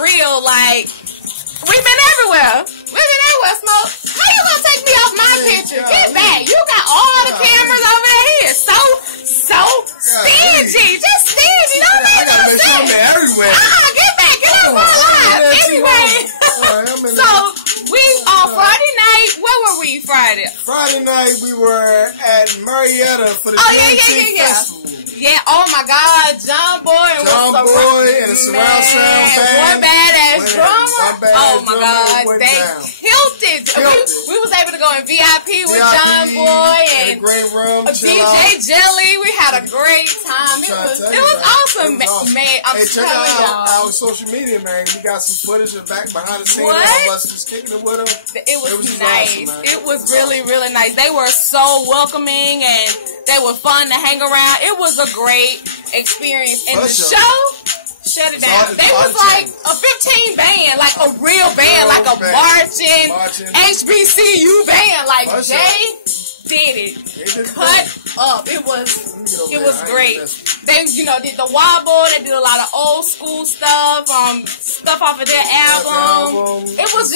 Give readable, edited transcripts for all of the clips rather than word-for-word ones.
real, like, we've been everywhere. Smoke. How you gonna take me off my picture? Get back. You got all the cameras over there. He is so stingy. Just stingy. Don't make no sense. Everywhere. Get back. Get off my live. Anyway. So, we on Friday night. Where were we Friday? Friday night, we were at Marietta for the Festival. Yeah, oh my God, John Boy and a surround sound band. One badass drummer. Oh my God, they killed it. We was able to go in VIP with John Boy and DJ Jelly. We had a great time. It was awesome, man. I'm check out our social media, man. We got some footage of back behind the scenes of us just kicking it with them. It was nice. Awesome, it was really, really nice. They were so welcoming and they were fun to hang around. It was a great experience. And the show, shut it down. They was like a 15 band, like a real band, like a marching HBCU band. Like they did it. Cut up. It was great. They, did the wobble. They did a lot of old school stuff, stuff off of their album. It was,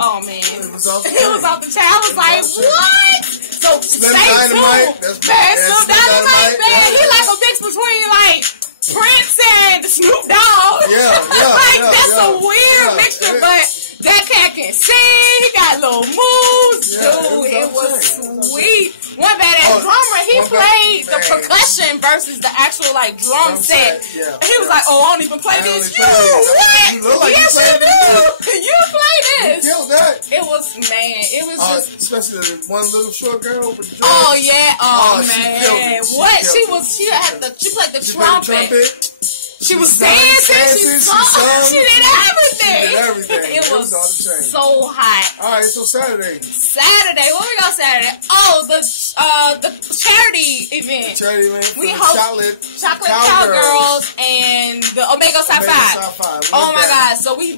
oh man. It was off the chain. I was like, what? So stay tuned. Slim Dynamite, man. He like a mix between like Prince and Snoop Dogg. That's a weird mixture, but that cat can sing. He got little moves. Dude, it was sweet. One badass drummer, he played the percussion versus the actual like drum set. He was like, oh, I don't even play this. What? Yes, you do. You play this. You killed that. It was, man, it was just. Especially the one little short girl with the drum. Oh, yeah. Oh, man. What? She played the trumpet. She was dancing, she sung, she did everything. It was so hot. Alright, so Saturday, where we go Saturday? Oh, the charity event. We hosted Chocolate Cowgirls and the Omega Psi Phi. Oh my God. So we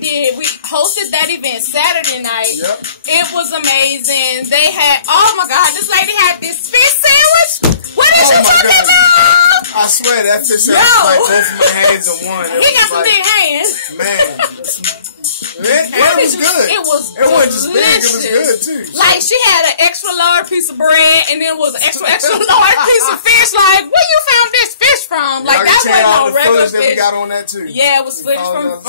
hosted that event Saturday night. Yep. It was amazing. They had, oh my God, this lady had this fish sandwich. What is you talking about? I swear that fish sandwich was like both of my hands in one. He got some big hands. Man. It was good. It was It wasn't just big, it was good too. Like she had an extra large piece of bread and then was an extra large piece of fish. Like, where you found this fish from? Like that wasn't no regular fish. That we got on that too. Yeah, it was footage from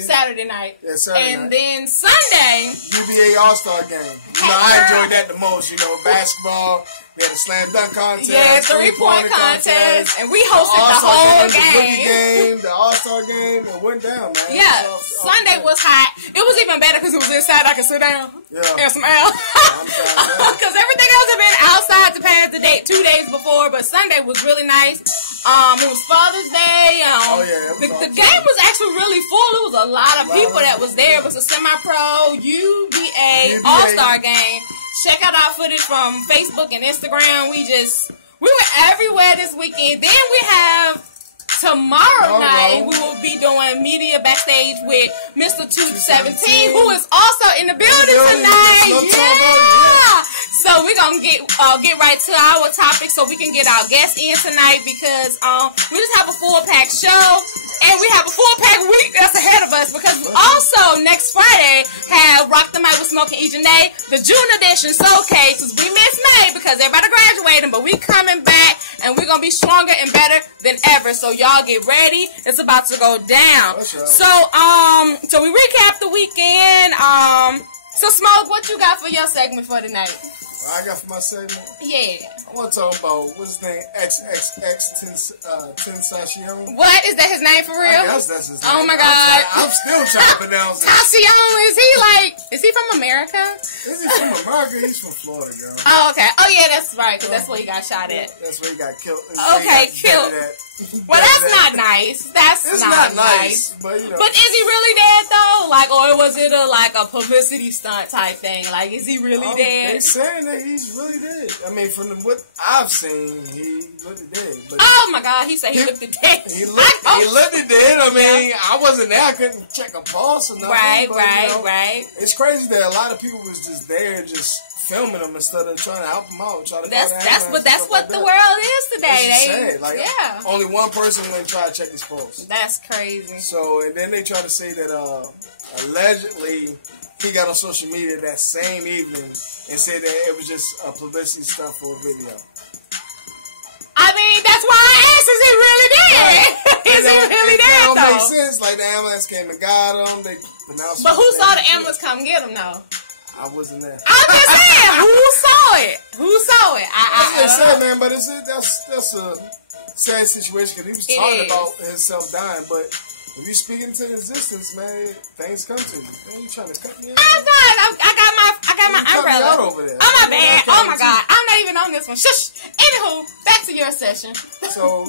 Saturday night. Yeah, Saturday night. And then Sunday, UVA All-Star game. I enjoyed that the most. Basketball. We had a slam dunk contest. Yeah, 3-point contest. And we hosted the whole game. The All-Star game. It went down, man. Yeah. Sunday was hot. It was even better because it was inside. I could sit down. Yeah. And some air. Because everything else had been outside to pass the date 2 days before. But Sunday was really nice. It was Father's Day. The game was actually really full. It was a lot of people that was there. It was a semi-pro UVA All-Star game. Check out our footage from Facebook and Instagram. We were everywhere this weekend. Then we have tomorrow night, we will be doing media backstage with Mr. 217, who is also in the building tonight. Yeah. So we're gonna get right to our topic so we can get our guests in tonight because we just have a full pack show and we have a full pack week that's ahead of us because we also next Friday have Roc Da Mic with Smoke and Ejanae, the June edition showcase because we missed May because everybody graduating, but we coming back and we're gonna be stronger and better than ever. So y'all get ready. It's about to go down. So so we recap the weekend. So Smoke, what you got for your segment for tonight? What I got for my segment? Yeah. I want to talk about, what's his name? Tentacion. What? Is that his name for real? I guess that's his name. Oh my God. I'm still trying to pronounce it. Tentacion, is he from America? Is he from America? He's from Florida, girl. Oh, okay. Oh, yeah, that's right, because that's where he got shot at. That's where he got killed. Okay, killed. Well, that's not nice. It's not nice. But But is he really dead though? Like, or was it a publicity stunt type thing? Like, is he really dead? They're saying that he's really dead. I mean, from what I've seen, he looked dead. But oh my God, he said he looked dead. He looked dead. I mean, I wasn't there. I couldn't check a pulse or nothing. Right. It's crazy that a lot of people was just there, just filming them instead of trying to help them out. That's what the world is today. Sad. Like, only one person went and try to check his pulse. That's crazy. So, and then they try to say that allegedly he got on social media that same evening and said that it was just a publicity stuff for a video. I mean, that's why I asked, is he really dead? Is he really dead, though? It don't make sense. Like, the ambulance came and got him. But who saw the ambulance come get him, though? I wasn't there. I'm just saying, who saw it? Who saw it? That's sad, man, but that's a sad situation because he was talking about himself dying, but if you speak into existence, man, things come to you. Man, you trying to cut me out? I'm done. I got my umbrella. Over there. Oh, my bad. Oh, my God. I'm not even on this one. Shush. Anywho, back to your session. So,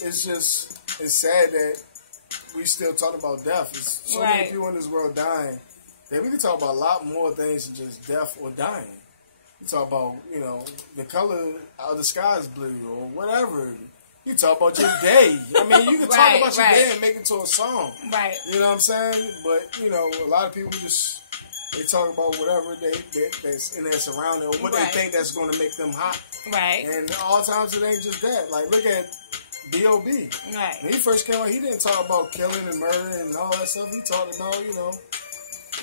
it's sad that we still talk about death. There's so many people in this world dying that we can talk about a lot more things than just death or dying. We talk about, the color of the sky is blue or whatever. You talk about your day. I mean, you can talk about your day and make it to a song. Right. You know what I'm saying? But, a lot of people just, they talk about whatever that's in their surrounding or what they think that's going to make them hot. Right. And all times it ain't just that. Like, look at B.O.B. Right. When he first came out, he didn't talk about killing and murdering and all that stuff. He talked about,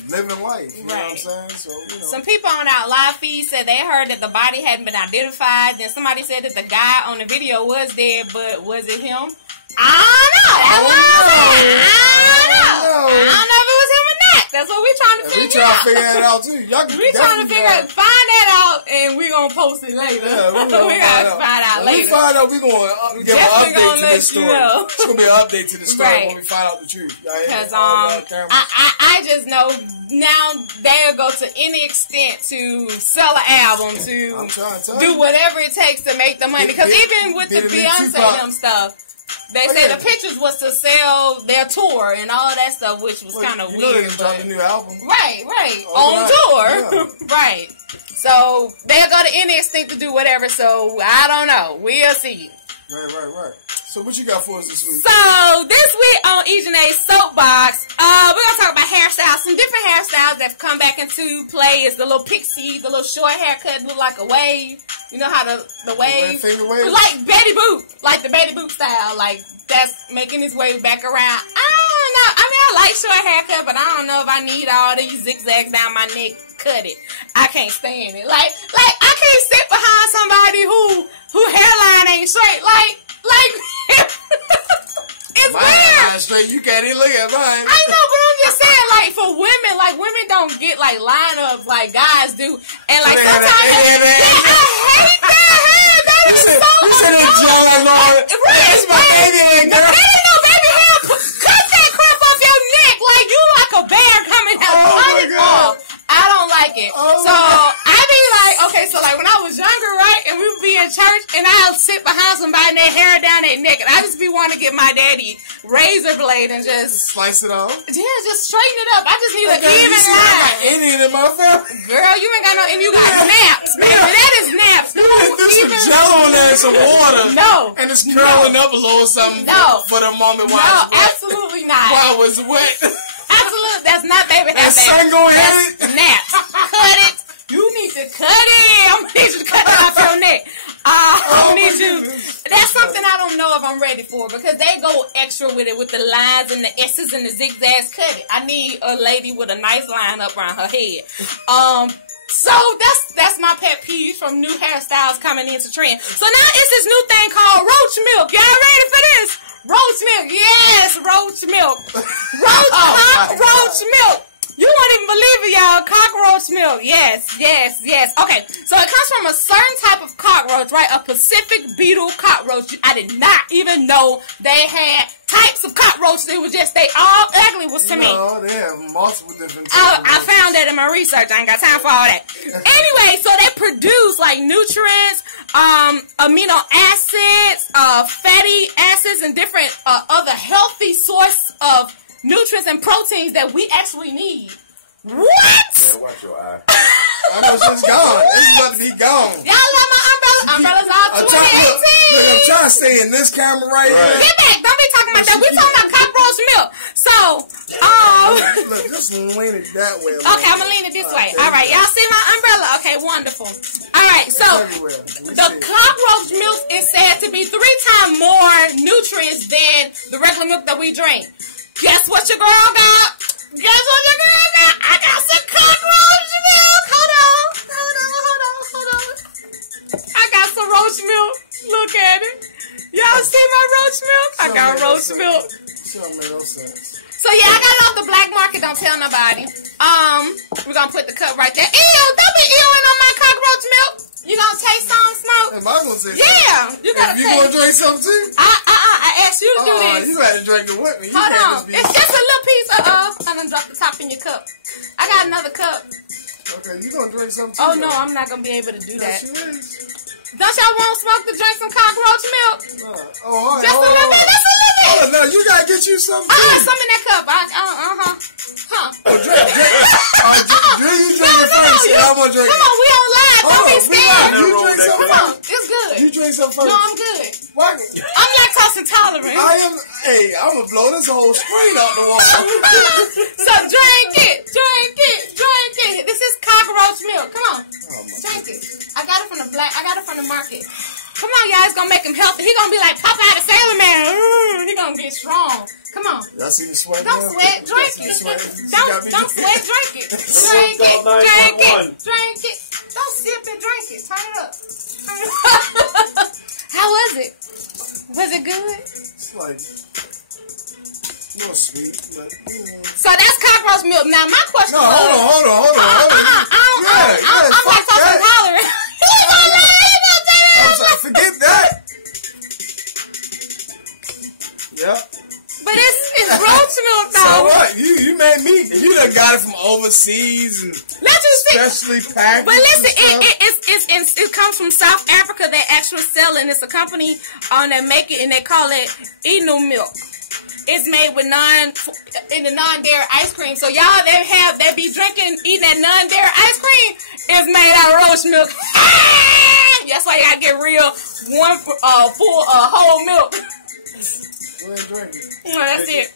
living life. You know what I'm saying? So, Some people on our live feed said they heard that the body hadn't been identified. Then somebody said that the guy on the video was dead, but was it him? I don't know. That's what I'm saying. I don't know if it was him or not. That's what we're trying to figure out. We trying to figure that out, too. We're trying to find that out, and we're going to post it later. Yeah, we got to find out later. When we find out, we're going to give an update to this story. It's going to be an update to the story when we find out the truth. Because I just know now they'll go to any extent to sell an album, to do whatever it takes to make the money. Because even with the Beyonce and them stuff, they said the pictures was to sell their tour and all of that stuff, which was kind of weird. They just dropped a new album. Right. On tour. Yeah. Right. So they'll go to any extent to do whatever. So I don't know. We'll see. Right. So what you got for us this week? So this week on EJ's Soapbox, we're going to talk about hairstyles. Some different hairstyles that have come back into play is the little pixie, the little short haircut, look like a wave. You know how the wave? Like Betty Boop. Like the Betty Boop style. Like that's making its way back around. I don't know. I mean, I like short haircut, but I don't know if I need all these zigzags down my neck. Cut it. I can't stand it. Like I can't sit behind somebody who hairline ain't straight. Like it's weird. Straight, you can't even look at mine. I know, but I'm just saying, like for women, like women don't get like lineups like guys do, and like sometimes I hate that hair. That is so annoying. It's my baby hair, girl. That ain't no baby hair. Cut that crap off your neck, like you like a bear coming out. Cut it off. I don't like it. So I be like, okay, so like when I was younger, right, and we would be in church, and I'll sit behind somebody and their hair down their neck, and I just be wanting to get my daddy razor blade and just slice it off. Yeah, just straighten it up. I just need an even line. I got Indian in my family. Girl, you ain't got no, and you got naps, baby. That is naps. You put some gel on there and some water. No. And it's curling up a little something for the moment while it's wet. Absolutely not. While it was wet. Absolutely, that's not baby hair. That sun going in it. Naps. Cut it. You need to cut it. I'm gonna need you to cut it off your neck. I need you. That's something I don't know if I'm ready for because they go extra with it with the lines and the S's and the zigzags. Cut it. I need a lady with a nice line up around her head. So that's my pet peeve from new hairstyles coming into trend. So now it's this new thing called roach milk. Y'all ready for this? Roach milk. Yes, roach milk. Roach milk. You won't even believe it, y'all. Cockroach milk. Yes. Okay, so it comes from a certain type of cockroach, right? A Pacific beetle cockroach. I did not even know they had types of cockroaches. It was just, they all ugly was to me. No, they have multiple different types. I found that in my research. I ain't got time for all that. Anyway, so they produce like nutrients, amino acids, fatty acids, and different other healthy source of nutrients and proteins that we actually need. What? Yeah, watch your eye. I know it's gone. It's about to be gone. Y'all love my umbrella? Umbrella's all 2018. I'm trying to stay in this camera right here. Get back. Don't be talking about that. We talking about cockroach milk. So, look, look, just lean it that way. Okay, I'm gonna lean it this way. All right, y'all see my umbrella? Okay, wonderful. All right, so the cockroach milk is said to be 3 times more nutrients than the regular milk that we drink. Guess what your girl got? Guess what your girl got? I got some cockroach milk. Hold on. I got some roach milk. Look at it. Y'all see my roach milk? I got roach milk. So yeah, I got it off the black market. Don't tell nobody. We're gonna put the cup right there. Ew, don't be ewing on my cockroach milk. You gonna taste some smoke? Am I gonna taste? Yeah, you gotta taste. You gonna drink some too? I asked you to do this. You gotta drink it with me. Hold on. It's just a little piece of I'm gonna drop the top in your cup. I got another cup. Okay, you gonna drink some too? Oh no, I'm not gonna be able to do that. Yes, you is. Don't y'all want smoke to drink some cockroach milk? All right. Just a little bit. Just a little bit. Oh no, you gotta get you some too. Some in that cup. Drink. You drink it first. I'm gonna drink. Come on, we on live. Don't be scared. You drink some first. Come on, it's good. You drink some first. No, I'm good. Why? I'm lactose intolerant. Hey, I'm gonna blow this whole screen out the wall. So drink it. This is cockroach milk. Come on, drink it. I got it from the market. Come on, y'all. It's gonna make him healthy. He gonna be like Popeye the Sailor Man. He gonna get strong. Come on. Y'all see me sweat? Don't sweat. Drink it. Don't sweat. Drink it. Drink it. Don't sip it. Drink it. Turn it up. How was it? Was it good? It's like a little sweet, but So that's cockroach milk. Now my question. No, hold on. I'm lactose intolerant. Forget that. Yep. But it's roach milk though. So what? You made me. You done got it from overseas and specially packaged. But listen, it comes from South Africa. They actually sell it. And it's a company that make it, and they call it Inu milk. It's made with non-dairy ice cream. So y'all they be eating that non-dairy ice cream. It's made out of roach milk. That's why y'all get real full whole milk. Go ahead and drink it. No, that's it.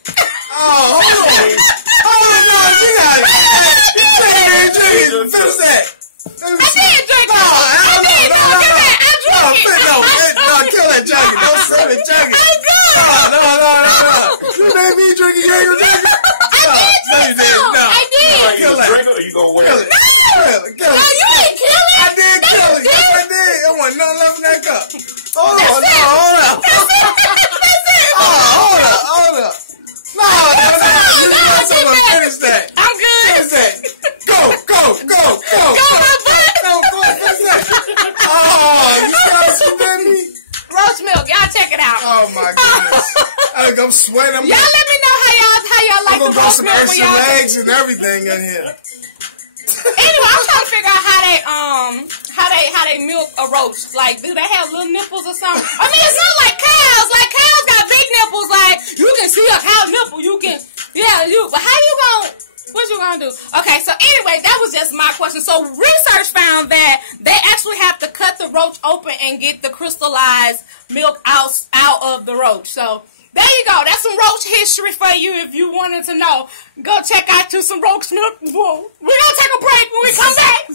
Oh, hold on. Oh, no, you got it. Finish that. I did drink it. I did. No, give me that. I drank it. No, kill that junkie. Don't say the junkie. I'm good. No. You made me drink it. You ain't gonna drink it. I did. Kill that. Drink it or you gonna wear it? Kill it. No, you ain't kill it. I did kill it. Yes, I did. There wasn't nothing left in that cup. Hold up. Hold up. No. You got something to finish that. I'm good. Finish that. Go. Go my butt. No, go finish that. Oh, you got some baby? Roach milk. Y'all check it out. Oh my goodness. I'm sweating. Y'all let me know how y'all like the roach some milk when extra y'all. legs and everything in here. Anyway, I'm trying to figure out how they milk a roach. Like, do they have little nipples or something? I mean, it's not like cows. Like cows got big nipples. Like you can see a cow nipple. But how you gonna? What you gonna do? Okay, so anyway, that was just my question. So research found that they actually have to cut the roach open and get the crystallized milk out of the roach. So there you go. That's some roach history for you if you wanted to know. Go check out some roach milk. Whoa. We're going to take a break when we come back.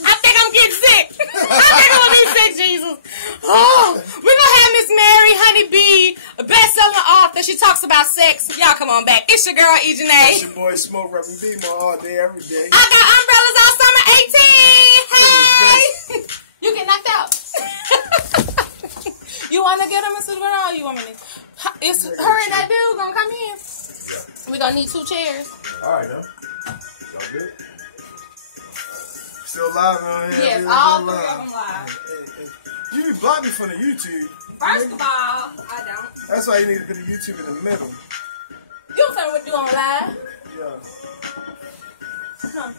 I think I'm getting sick. I think I'm going to be sick, Jesus. Oh, we're going to have Miss Mary Honeybee, a best-selling author. She talks about sex. Y'all come on back. It's your girl, E. Janae. It's your boy, Smoke Reverend B-Mo, all day, every day. I got umbrellas all summer 18. Hey. You get knocked out. You want to get them, Mrs. Bernard, or you want me to? It's her and that dude gonna come in. We're gonna need 2 chairs. Alright, though. Y'all good? Still live on here? Yes, all 3 of them live. You blocked me from the YouTube. First of all, I don't. That's why you need to put the YouTube in the middle. You don't tell me what to do on live. Yeah. Huh.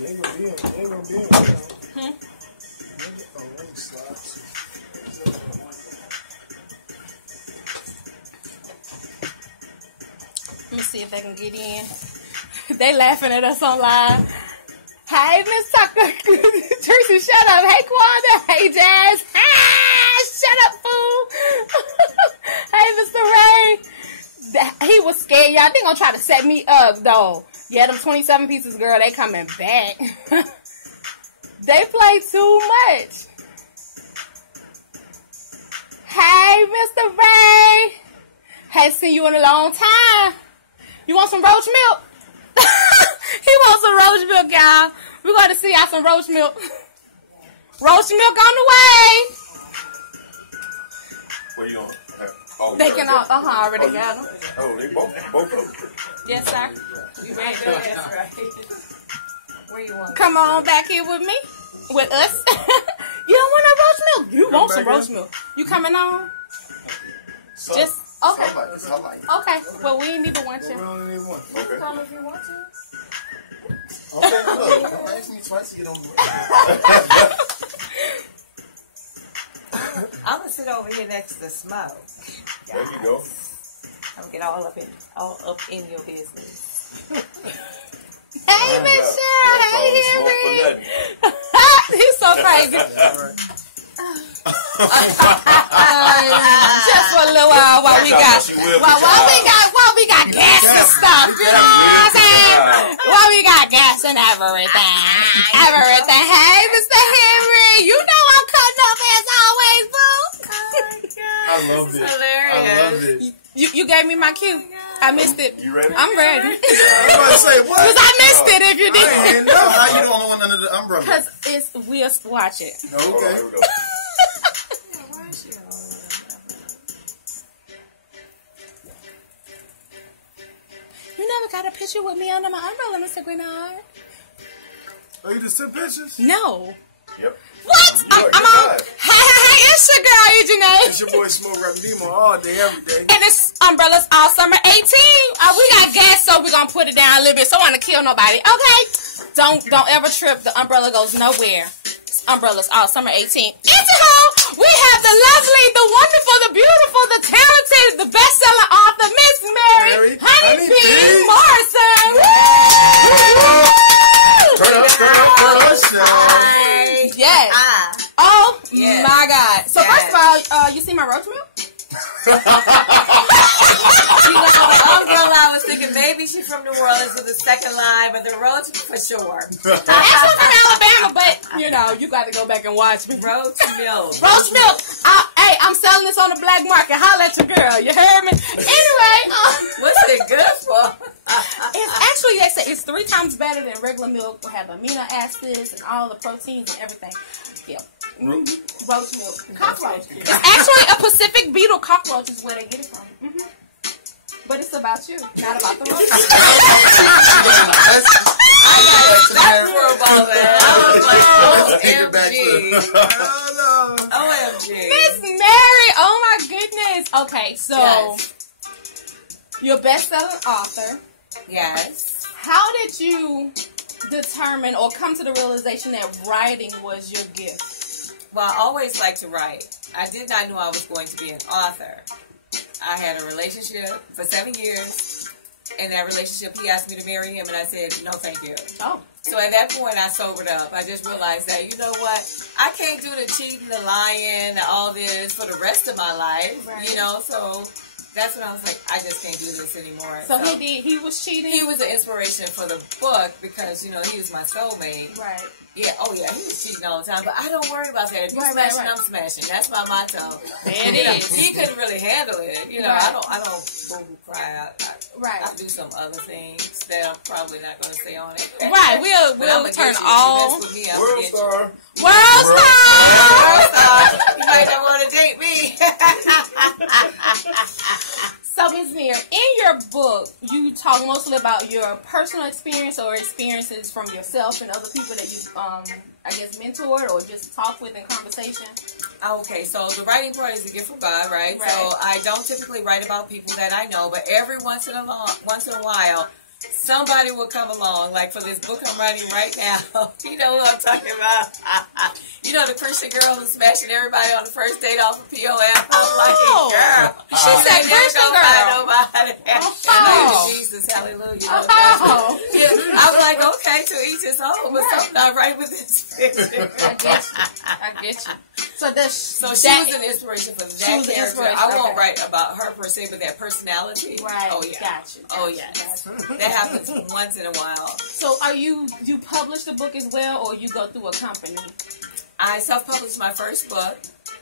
You ain't gonna be in. Let me see if they can get in. They laughing at us on live. Hey, Miss Tucker. Tracy, shut up. Hey, Quanda. Hey, Jazz. Ah, Yeah, I think gonna try to set me up though. Yeah, them 27 pieces, girl, they coming back. They play too much. Hey, Mr. Ray. Hadn't seen you in a long time. You want some roach milk? He wants some roach milk, y'all. We're going to see y'all some roach milk. Roach milk on the way. What you on? Oh, they can already got them. Oh, they both of them. Yes, sir. You ready? That's right. Where you want? Come on back here with me. With us. You don't want no roach milk. You want some roach milk. You coming on? Just, okay. Okay. Well, we ain't even want you. We only need one. Okay. Come if you want to. Okay, look. It takes me twice to get on the I'm gonna sit over here next to Smoke. There you go. I'm gonna get all up in your business. Hey, Miss Cheryl. Hey, Henry. He's so crazy. Just for a little while while we got gas and stuff. You know what I'm saying? While we got gas and everything. Hey, Mr. Henry. You know I'm cutting up as always, boo. I love it. Hilarious. I love it. You gave me my cue. I missed it. You ready? I'm ready. I was about to say, what? Because I missed it if you didn't. How you the only one under the umbrella? Because we'll watch it. Okay. You never got a picture with me under my umbrella, Mr. Grenard. Oh, you just took pictures? No. Yep. What? I'm on. Hey, it's your girl, Eugene. It's your boy Smoke Rapidemo all day, every day. And it's umbrellas all summer 18. We got gas, so we're going to put it down a little bit. So I want to kill nobody. Okay? Don't ever trip. The umbrella goes nowhere. It's umbrellas all summer 18. Interho, we have the lovely, the wonderful, the beautiful, the talented, the best-selling author, Miss Mary Honeybee Morrison. Woo! Yes. Oh my God. So first of all, you see my roach milk? She was like, oh girl, I was thinking maybe she's from New Orleans with the second line, but the roach for sure. Actually from Alabama, but you know, you got to go back and watch me. Roach milk. Roach milk. Hey, I'm selling this on the black market. Holla at your girl. You heard me? Anyway. What's it good for? It's actually, they say it's 3 times better than regular milk. We have amino acids and all the proteins and everything. Yeah. Roach milk. Cockroach. It's actually a Pacific beetle cockroach is where they get it from. But it's about you, not about the roach. OMG. Miss Mary, oh my goodness. Okay, so you're a best-selling author. Yes. How did you determine or come to the realization that writing was your gift? Well, I always liked to write. I did not know I was going to be an author. I had a relationship for 7 years. In that relationship, he asked me to marry him, and I said, no, thank you. Oh. So at that point, I sobered up. I just realized that, you know what? I can't do the cheating, the lying, all this for the rest of my life. Right. You know, so that's when I was like, I just can't do this anymore. So he was cheating? He was the inspiration for the book because, you know, he was my soulmate. Right. Yeah, he was cheating all the time, but I don't worry about that. If you're smashing, I'm smashing. That's my motto. It is. He couldn't really handle it. You know, I don't boo-hoo cry. I do some other things that I'm probably not going to say on it. Right, we'll turn all... World star. World star! You might not want to date me. So, Ms. Mira, in your book, you talk mostly about your personal experience or experiences from yourself and other people that you, I guess, mentored or just talked with in conversation. Okay, so the writing part is a gift from God, right? So I don't typically write about people that I know, but every once in a while, somebody will come along. Like for this book I'm writing right now, you know who I'm talking about? You know the Christian girl who's smashing everybody on the first date off of POM? I'm like, girl. She said Christian girl. Nobody. Jesus, hallelujah. I was like, okay, to each his own, but something not right with this picture. I get you. So she was an inspiration for that character. I won't write about her per se, but that personality. Right. Oh yeah. Gotcha. Oh yeah. That happens once in a while. So you publish the book as well, or you go through a company? I self-published my first book.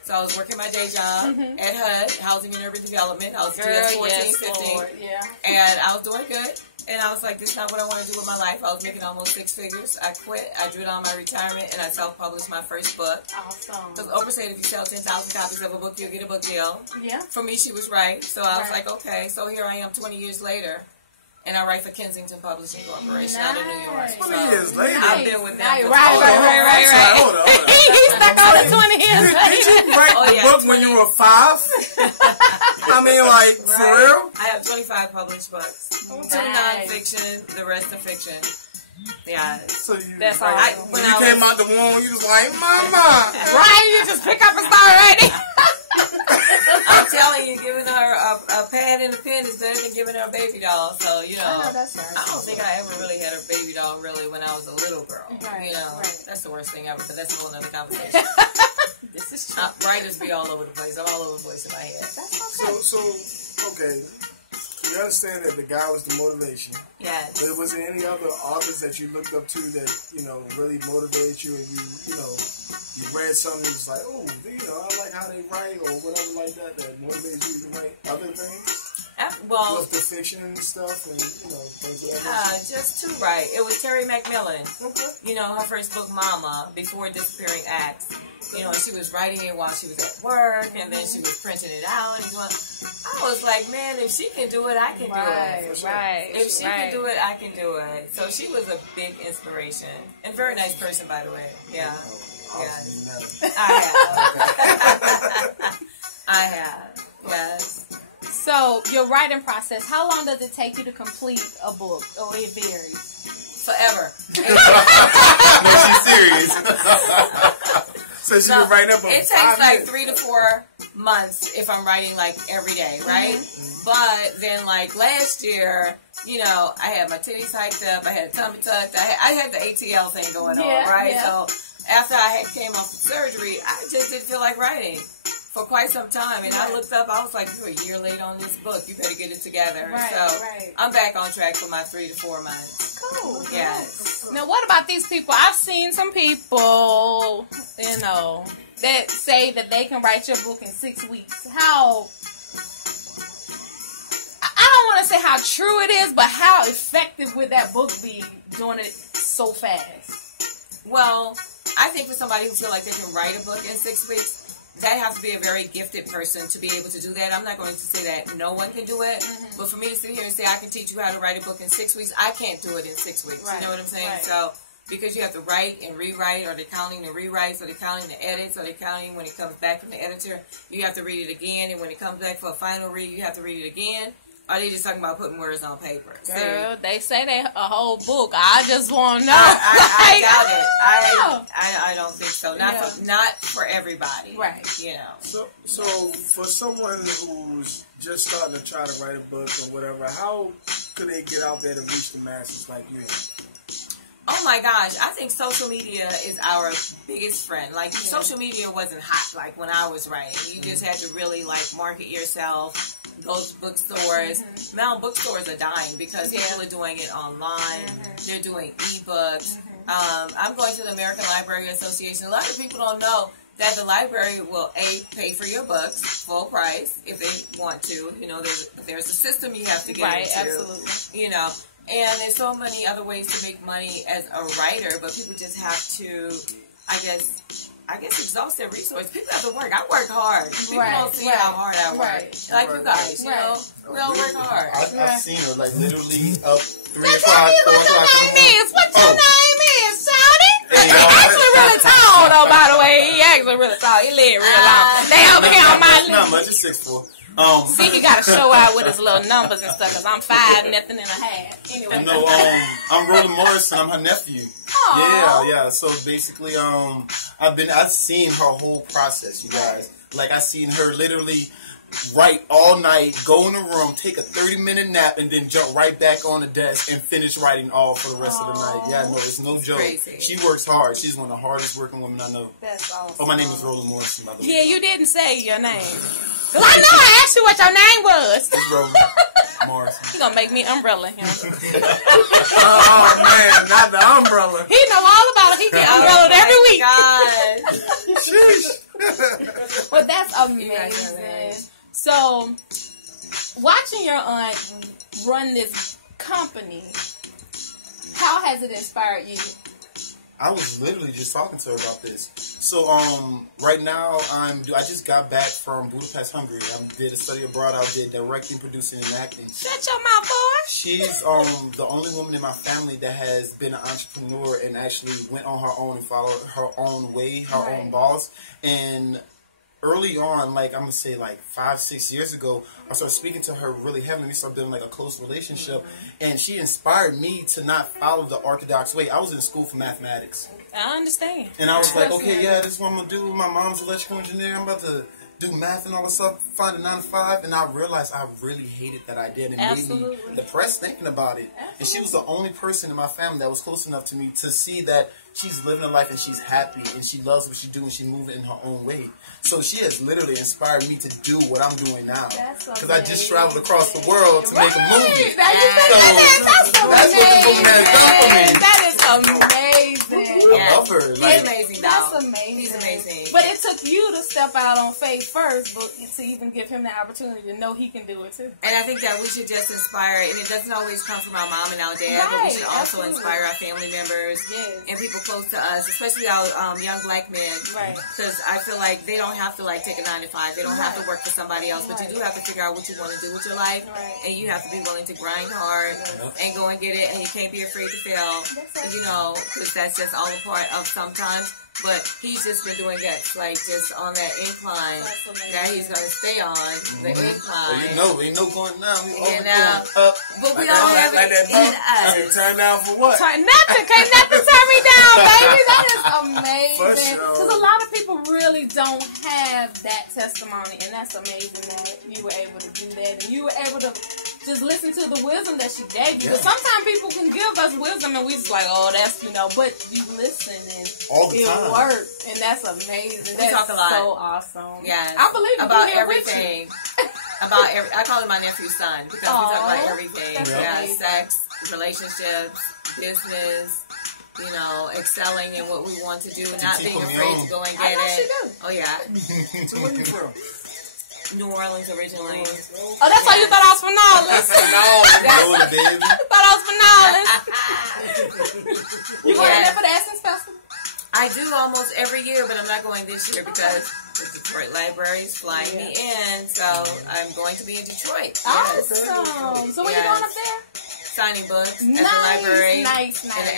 So I was working my day job at HUD, Housing and Urban Development. I was 14, 15. Lord, yeah. And I was doing good. And I was like, this is not what I want to do with my life. I was making almost 6 figures. I quit. I drew down my retirement, and I self-published my first book. Awesome. Because Oprah said if you sell 10,000 copies of a book, you'll get a book deal. Yeah. For me, she was right. So I was like, okay. So here I am 20 years later. And I write for Kensington Publishing Corporation out of New York. 20 years later? I've been with them. Right. Hold on. He's stuck on the 20 years later. Did you write the book when you were 5? I mean, like, for real? I have 25 published books. 2 nonfiction, the rest are fiction. Yeah. So you, that's all. When you came out the womb, you was like, Mama. Right, you just pick up and start writing. I'm telling you, giving her a pad and a pen is better than giving her a baby doll. So, you know, I don't think I ever really had a baby doll really when I was a little girl. Right, you know, right. That's the worst thing ever, but that's a whole other conversation. This is true. Writers be all over the place. I'm all over the place in my head. That's okay. So, okay. You understand that the guy was the motivation. Yes. But was there any other authors that you looked up to that, you know, really motivated you and you know, you read something and was like, oh, you know, I like how they write or whatever like that motivated you to write other things? Well, with the fiction and stuff and, you know, things like that. Just to write. It was Terry McMillan. Okay. You know, her first book, Mama, Before Disappearing Acts. You know, she was writing it while she was at work, and then she was printing it out. And I was like, man, if she can do it, I can do it. Right. If she can do it, I can do it. So she was a big inspiration. And very nice person, by the way. Yeah. Yeah. I have. Yes. So, your writing process, how long does it take you to complete a book? Or it varies? Forever. No, she's serious. So she was writing up. It takes like 3 to 4 months if I'm writing like every day, right? But then like last year, you know, I had my titties hiked up, I had a tummy tucked, I had the ATL thing going on, right? Yeah. So after I came off the surgery, I just didn't feel like writing for quite some time. And I looked up, I was like, you're a year late on this book. You better get it together. I'm back on track for my 3 to 4 months. Cool. Yes. Now, what about these people? I've seen some people, you know, that say that they can write your book in 6 weeks. How, I don't want to say how true it is, but how effective would that book be doing it so fast? Well, I think for somebody who feels like they can write a book in 6 weeks, that has to be a very gifted person to be able to do that. I'm not going to say that no one can do it, but for me to sit here and say I can teach you how to write a book in 6 weeks, I can't do it in 6 weeks. Right. You know what I'm saying? Right. So, because you have to write and rewrite, or they're counting the rewrites, or they're counting the edits, or they're counting when it comes back from the editor, you have to read it again, and when it comes back for a final read, you have to read it again. Or are they just talking about putting words on paper? Girl, they say they a whole book. I just want to know. I doubt it. I don't think so. Not for everybody. Right. You know. So for someone who's just starting to try to write a book or whatever, how could they get out there to reach the masses like you? Oh my gosh, I think social media is our biggest friend. Like, social media wasn't hot like when I was writing. You just had to really like market yourself. Go to bookstores. Now bookstores are dying because people are doing it online. They're doing ebooks. I'm going to the American Library Association. A lot of people don't know that the library will pay for your books full price if they want to. You know, there's a system you have to get into. Absolutely. You know. And there's so many other ways to make money as a writer, but people just have to, I guess, exhaust their resources. People have to work. I work hard. People don't see how hard I work. Like you guys, you know, we all work hard. I've seen her, like, literally up 3 o'clock, 4 o'clock. What your name is, Shawty? He actually really tall, though, by the way. He actually really tall. He lived real long. They over here on my list. Not much, it's 6'4". See, he got to show out with his little numbers and stuff, because I'm 5'0", nothing and a half. Anyway. No, I'm Roland Morrison. I'm her nephew. Aww. Yeah. So basically, I've seen her whole process, you guys. Like, I seen her literally write all night, go in the room, take a 30-minute nap, and then jump right back on the desk and finish writing all for the rest of the night. Yeah, no, it's no joke. Crazy. She works hard. She's one of the hardest working women I know. That's awesome. Oh, my name is Roland Morrison, by the way. Yeah, you didn't say your name. Well, I know I asked you what your name was. It's Roland Morrison. He gonna make me umbrella him. Oh man, not the umbrella. He know all about it. He get umbrellaed every week. God. Well, that's amazing. So, watching your aunt run this company, how has it inspired you? I was literally just talking to her about this. So, right now, I just got back from Budapest, Hungary. I did a study abroad. I did directing, producing, and acting. Shut your mouth, boy. She's the only woman in my family that has been an entrepreneur and actually went on her own and followed her own way, her own boss. And early on, like I'm gonna say, like 5-6 years ago, I started speaking to her really heavily. We started building like a close relationship, and she inspired me to not follow the orthodox way. I was in school for mathematics. I understand. And I was like, okay, yeah, this is what I'm going to do. My mom's an electrical engineer. I'm about to do math and all this stuff, find a 9 to 5. And I realized I really hated that idea. And it made me depressed thinking about it. And she was the only person in my family that was close enough to me to see that she's living a life and she's happy and she loves what she do and she moving in her own way. So she has literally inspired me to do what I'm doing now. Because I just traveled across the world to make a movie. That's what the movie has done for me. That is amazing. I love her. He's amazing, That's amazing. He's amazing. But it took you to step out on faith first, but to even give him the opportunity to know he can do it too. And I think that we should just inspire, and it doesn't always come from our mom and our dad, but we should also inspire our family members and people close to us, especially our young black men. Right. Because I feel like they don't have to like take a 9 to 5. They don't have to work for somebody else, but you do have to figure out what you want to do with your life, and you have to be willing to grind hard and go and get it, and you can't be afraid to fail, you know, because that's just all a part of sometimes. But he's just been doing that, like just on that incline that he's going to stay on, the incline. You know, ain't no going down. We always And, going up. but we all have it in us. Turn down for what? Nothing. Can't nothing turn me down, baby. That is amazing. Sure. Because a lot of people really don't have that testimony, and that's amazing that you were able to do that, and you were able to just listen to the wisdom that she gave you. Because sometimes people can give us wisdom, and we just like, oh, that's, you know, but you listen, and all the time. It worked, and that's amazing. That's talk a lot. so awesome. Yes. I believe it. About everything. I call him my nephew's son because we talk about everything. Yeah, sex, relationships, business, you know, excelling in what we want to do, not being afraid to go and get it. Oh yeah. So where you from? New Orleans originally. Oh, that's why you thought I was from New Orleans. Thought I was from New Orleans. You going there for the Essence Festival? I do almost every year, but I'm not going this year because the Detroit Library is flying me in, so I'm going to be in Detroit. Awesome. So what are you doing up there? Signing books at the library. Nice. And an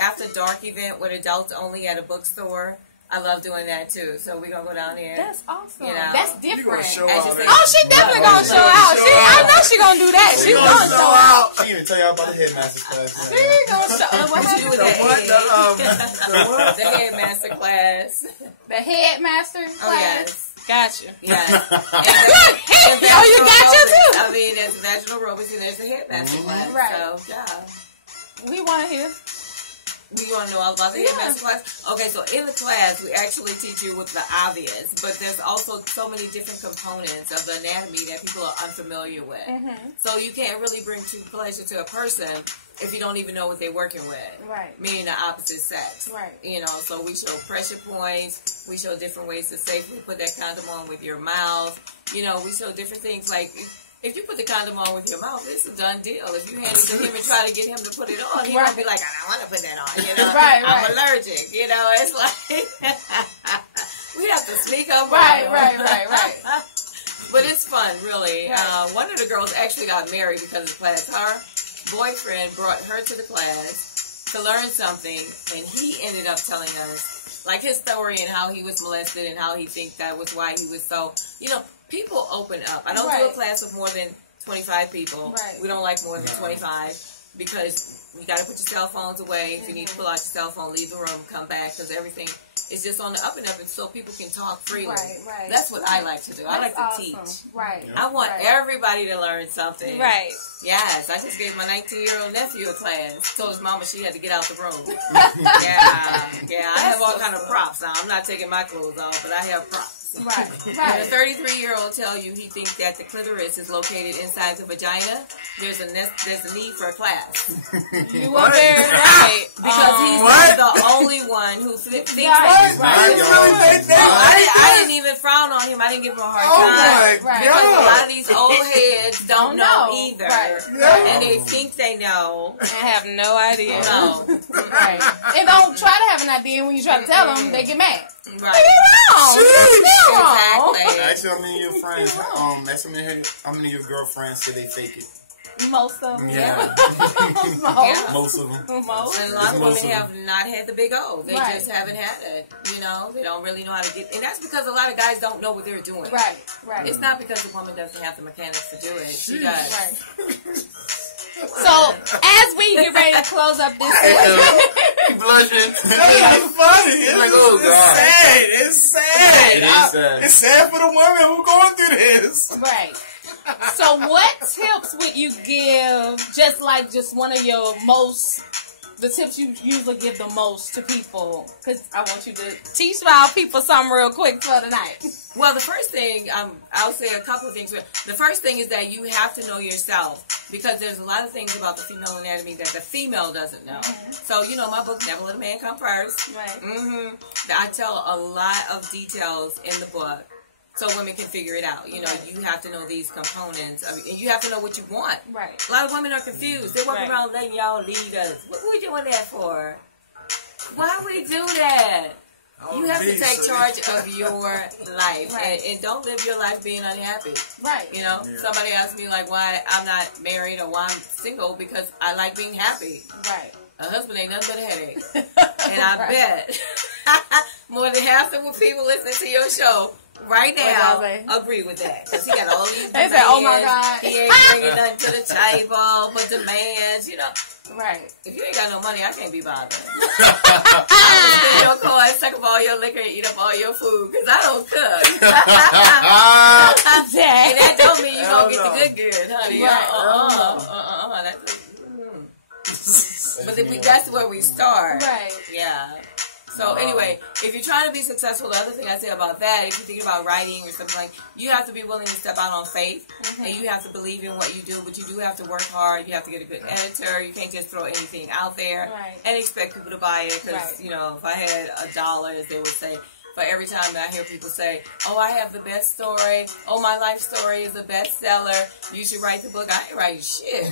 after dark event with adults only at a bookstore. I love doing that too. So we're gonna go down there. That's awesome. You know, that's different. Show out out, oh, she definitely gonna show out. I know she gonna do that. She's gonna show out. She even tell y'all about the headmaster's class. She gonna show out. What you do with that? The headmaster class. The headmaster class. Oh yes. Gotcha. Yes. Oh, you got you too. I mean, there's vaginal aerobics and there's the headmaster class. Right. So yeah. We want to hear. You want to know all about the headmaster class? Okay, so in the class, we actually teach you with the obvious, but there's also so many different components of the anatomy that people are unfamiliar with. So you can't really bring true pleasure to a person if you don't even know what they're working with. Right. Meaning the opposite sex. Right. You know, so we show pressure points. We show different ways to safely put that condom on with your mouth. You know, we show different things like... If you put the condom on with your mouth, it's a done deal. If you hand it to him and try to get him to put it on, he won't be like, I don't want to put that on. You know, I'm allergic. You know, it's like we have to sneak up. Right. But it's fun, really. One of the girls actually got married because of the class. Her boyfriend brought her to the class to learn something, and he ended up telling us like his story and how he was molested and how he thinks that was why he was so, you know. People open up. I don't do a class with more than 25 people. Right. We don't like more than 25 because you got to put your cell phones away. If you need to pull out your cell phone, leave the room, come back because everything It's just on the up and up, and so people can talk freely. Right. That's what I like to do. I like to teach. Right. I want everybody to learn something. Right. Yes, I just gave my 19-year-old nephew a class. Told his mama she had to get out the room. Yeah. I have all kind of props now. I'm not taking my clothes off, but I have props. Right. When a 33-year-old tell you he thinks that the clitoris is located inside the vagina, there's a need for a class. You were very right. Because he's the only one who thinks that. I didn't even frown on him. I didn't give him a hard time. Because a lot of these old heads don't know either. And they think they know. And have no idea. No. Right. And don't try to have an idea when you try to tell them, they get mad. Right. You're wrong. Exactly. Actually, how many of your friends, how many of your girlfriends say they fake it? Most of them. Yeah. Most of them. And a lot of women have not had the big O. They just haven't had it. You know, they don't really know how to get. And that's because a lot of guys don't know what they're doing. Right. It's not because the woman doesn't have the mechanics to do it. She does. Right. So, as we get ready to close up this segment, He blushing. That's funny. It's like, oh, God. sad. It's sad. It is sad. It's sad for the women who going through this. right. So, what tips would you give, just one of your the tips you usually give the most to people? Because I want you to teach our people something real quick for tonight. Well, the first thing, I'll say a couple of things. The first thing is that you have to know yourself, because there's a lot of things about the female anatomy that the female doesn't know. Mm-hmm. So, my book, Never Let a Man Come First. Right. Mm-hmm. I tell a lot of details in the book so women can figure it out. You have to know these components, and you have to know what you want. Right. A lot of women are confused. They walk around letting y'all lead us. What are we doing that for? Why we do that? You have to take charge of your life, and don't live your life being unhappy. Right. Somebody asked me why I'm not married or why I'm single, because I like being happy. Right. A husband ain't nothing but a headache. And I bet more than half of the people listening to your show right now agree with that, because he got all these demands. They say, oh my God, he ain't bringing nothing to the table but demands, Right. If you ain't got no money, I can't be bothered. I will spend your coins, suck up all your liquor, and eat up all your food, because I don't cook. And that don't mean you don't get the good, honey. Right. But that's where we start. Right. Yeah. So anyway, if you're trying to be successful, the other thing I say about that, if you're thinking about writing or something, you have to be willing to step out on faith, and you have to believe in what you do, but you do have to work hard. You have to get a good editor. You can't just throw anything out there and expect people to buy it, because, if I had $1, as they would say, for every time that I hear people say, oh, I have the best story, oh, my life story is a bestseller, you should write the book. I ain't writing shit.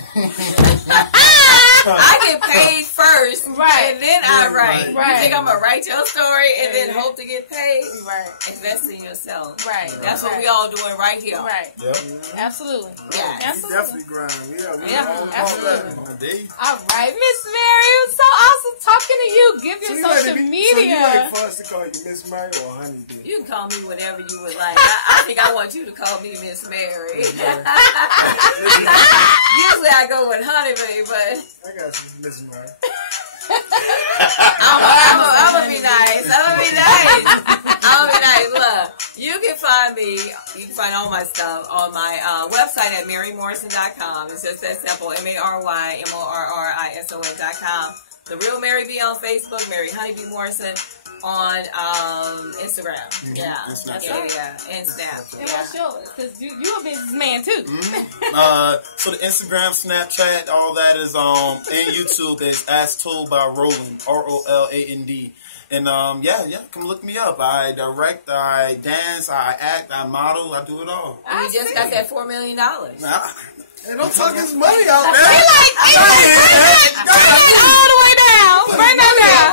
I get paid first, and then I write. You think I'm going to write your story and then hope to get paid? Invest in yourself. That's what we all doing right here. Yep. Absolutely. Yeah. We definitely grind. Absolutely. All right, Miss Mary, it was so awesome talking to you. Give your social media. So you like for us to call you Miss Mary or Honeybee? You can call me whatever you would like. I think I want you to call me Miss Mary. Usually I go with Honeybee, but I got you, Miss Mary. I'm gonna be nice. I'm gonna be nice. Look, you can find me. You can find all my stuff on my website at marymorrison.com. It's just that simple. MaryMorrison.com. The Real Mary B on Facebook. Mary Honeybee Morrison on Instagram. Yeah. And Snap. And what's yours? Because you a businessman too. So the Instagram, Snapchat, all that is and YouTube is As Told by Roland, Roland. And come look me up. I direct, I dance, I act, I model, I do it all. You just got that $4 million. Hey, don't talk his money out there. Bring that all the way down. Bring that down.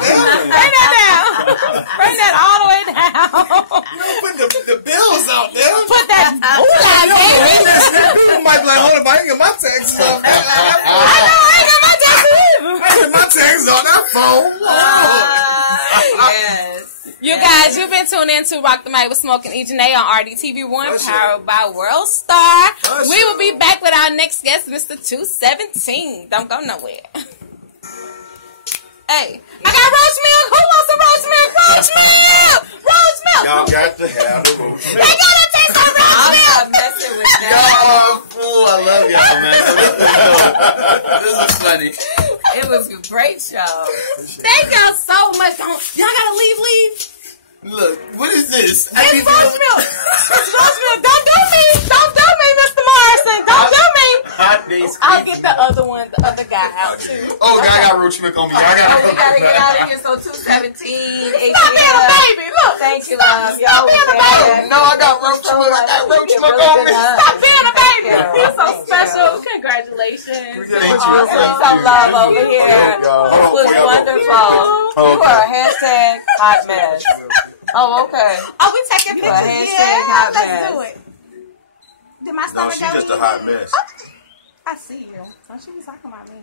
Bring that all the way down. You don't put the bills out there. Put that moolah, baby. People might be like, hold on, I can get my taxes off. I ain't got my taxes either. I get my taxes on that phone. Yes. You guys, you've been tuned in to Roc Da Mic with Smoking E. Janae on RDTV1, powered by World Star. We will be back with our next guest, Mr. 217. Don't go nowhere. Hey, I got roach milk. Who wants some roach milk? Roach milk. Roach milk. Y'all got to have the roach milk. They gotta taste some roach milk. I'm not messing with that. Y'all fool. I love y'all, man. This is funny. It was a great show. Thank y'all so much. Y'all gotta leave. Look, what is this? It's roach milk. It's roach milk. Don't do me. Don't do me, Mr. Morrison. Don't do me. I'll get the other one, the other guy out too. Oh, I got roach milk on me. I got. We gotta get out of here. So 217. Stop being a baby. Look. Thank you, love. Y'all being a baby. No, I got roach milk. I got roach milk on me. Stop being a baby. You're so special. Congratulations. Thank you. Some love over here. This was wonderful. You are a hashtag hot mess. Oh, okay. Oh, we taking pictures. Yeah, let's do it. Did my stomach No, she's just a hot mess. I see you. Don't you be talking about me.